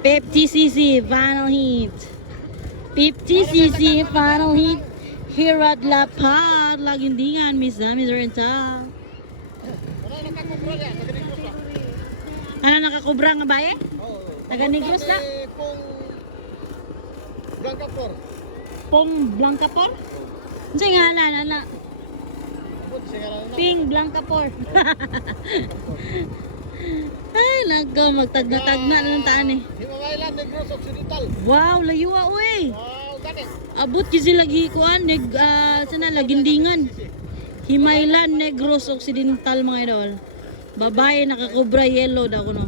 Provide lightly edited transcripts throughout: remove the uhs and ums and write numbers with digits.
50cc final heat. 50cc final heat here at Lapad, Lagindingan, Misamis Rental. Ano nakakubra nga ba eh? Taga Negros na? Blancapor. Pong Blancapor? Ano sa'yo nga ala? Ping Blancapor. Ay, nagka magtagna-tagna na ng taan eh. Himamaylan, Negros Occidental. Wow, layo uy. Wow, ganit. Abot kasi lagi kuan sana Lagindingan. Himaylan Negros Occidental mga idol. Babae nakakobra yellow daw kuno.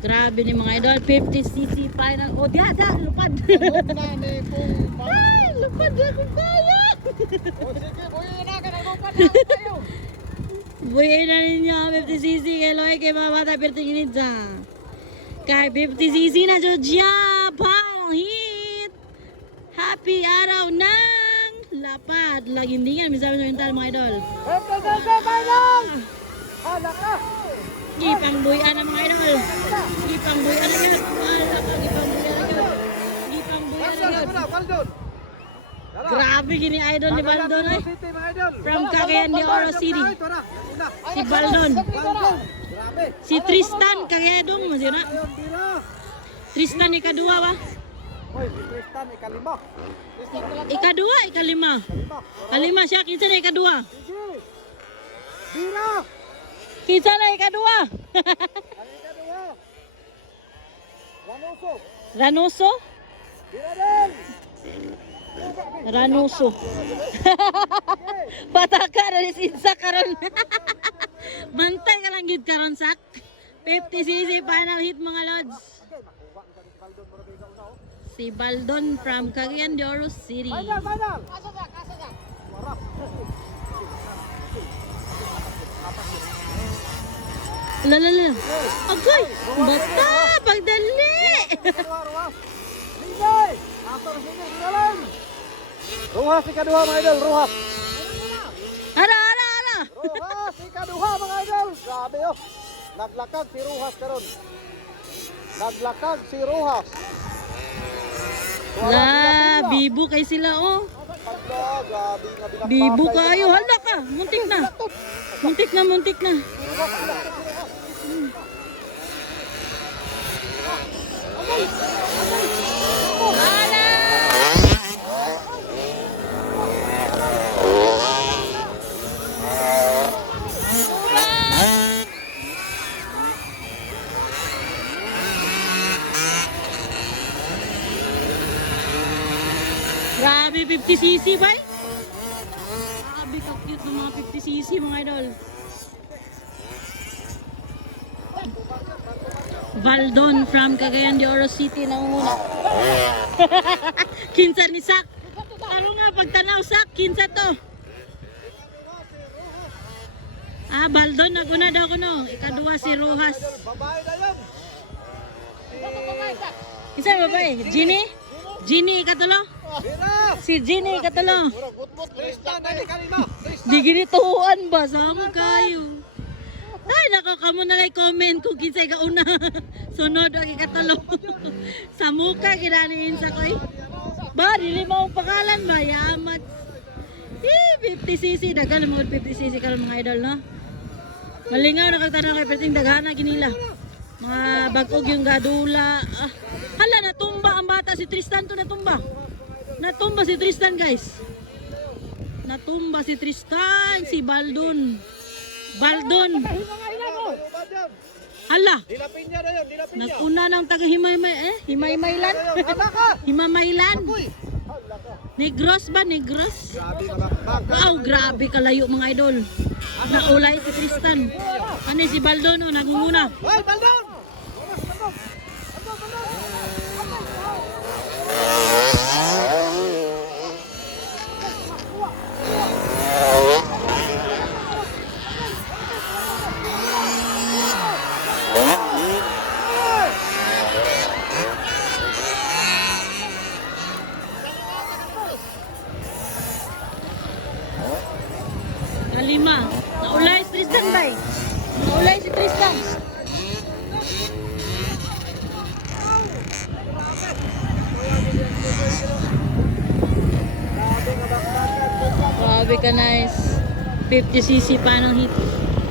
Grabe ni mga idol, 50cc final. Oh, lupad. Ay, lupad ako kaya. O sige, buhay na ka, nagupad na tayo. Buhay na ninyo 50cc kay Loy kay mga bata pertingin sa. Kay 50cc na Georgia, final hit. Happy araw ng Lapad, Lagindingan, Misamis Oriental mga idol. Hala ka. Gipang buyan na mga idol. Gipang buyan na yun. Wala ka, gipang buyan na yun. Gipang buyan na yun. Baldon. Grabe gini idol ni Baldon eh. City, mga idol. From Cagayan de Oro City. Si Baldon. Grabe. Si Tristan Cagayan masih na. Ayun, tira. Tristan ikadua ba? Hoy, si Tristan, ikalima. Ikadua, ikalima. Kalima siya, kinsa na ikadua. Sige. Tira. Kinsa na ikadua. Ikaduha. Lanuso. Ranoso? Tira din. Ranuso. Pataka na sinsa karon. Bantay ka lang gid karon sak. 50cc final hit mga lods. Si Baldon from Cagayan de Oro City. Final. Lalala. Agay! Bata! Pagdali! Lingay! Ator sini, dalam. Ruhas ikaduha mga idol, ruhas. Ara! Ruhas ikaduha mga idol. Grabe oh. Naglakag si Ruhas karon. Naglakag si Ruhas. La, bibo kay sila oh. Grabe nga binakbasay. Bibo kayo. Hala ka! Muntik na. Muntik na. Hala! Grabe 50cc ba? Grabe ka-cute ng mga 50cc mga idol. Baldon from Cagayan de Oro City na umuna. Kinsa ni Sak. Ano nga pagtanaw Sak, kinsa to? Baldon naguna daw kuno. Ikadua si Rojas. Babae na yan. Isa babae, Ginny ikatulo? Bira. Si Ginny ikatulo. Tristan na ikalima. Di gini tuhuan ba? Sama kayo. Ay, nako, kamo na like comment kung kinsay ka una. Sunod ang ikatalo. Sa muka, kinaniin sa koy. Ba, dili mo ang pangalan ba? Yamat. 50cc. Dagan mo 50cc ka mga idol, no? Malingaw na kagtanong kay Perting Daghana, ginila. Mga bagog yung gadula. Hala, natumba ang bata. Si Tristan to natumba. Natumba si Tristan, guys. Natumba si Tristan. Si Baldon. Hala. Dilapin niya na yun, dilapin niya. Naguna ng taga Himaymaylan. Himamaylan. Negros ba? Negros? Grabe ka ba? Wow, grabe kalayo mga idol. Naulay si Tristan. Ano si Baldon o nagunguna. Hoy, Baldon! Kalima. Naulay si Tristan ba? Naulay si Tristan. Grabe ka, nice. 50cc pa ng hit.